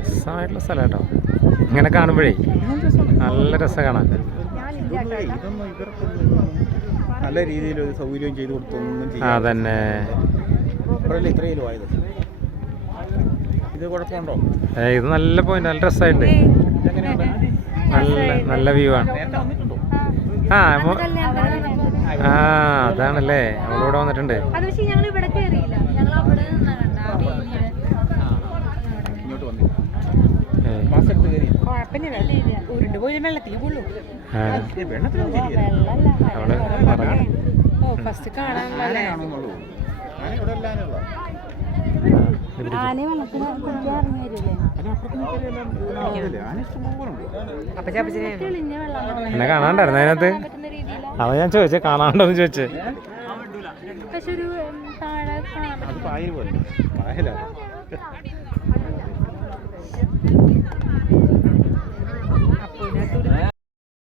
രസമായിട്ടുള്ള സ്ഥലം കേട്ടോ. ഇങ്ങനെ കാണുമ്പോഴേ നല്ല രസം കാണാൻ. നല്ല രീതിയിൽ ഒരു സൗകര്യം ചെയ്തു കൊടുത്തൊന്നും അതന്നെ. ഇത്രയും ആയത് ഇത് കുഴപ്പമുണ്ടോ? ഇത് നല്ല പോയിന്റ്, നല്ല രസമായിട്ട്, നല്ല വ്യൂ ആണ്. അതാണല്ലേ, അവളിവിടെ വന്നിട്ടുണ്ട്. എന്നെ കാണാണ്ടായിരുന്നു അതിനകത്ത്. അതാ ഞാൻ ചോദിച്ചേ, കാണാണ്ടോന്ന് ചോദിച്ചേ. അത് പായ പോലെ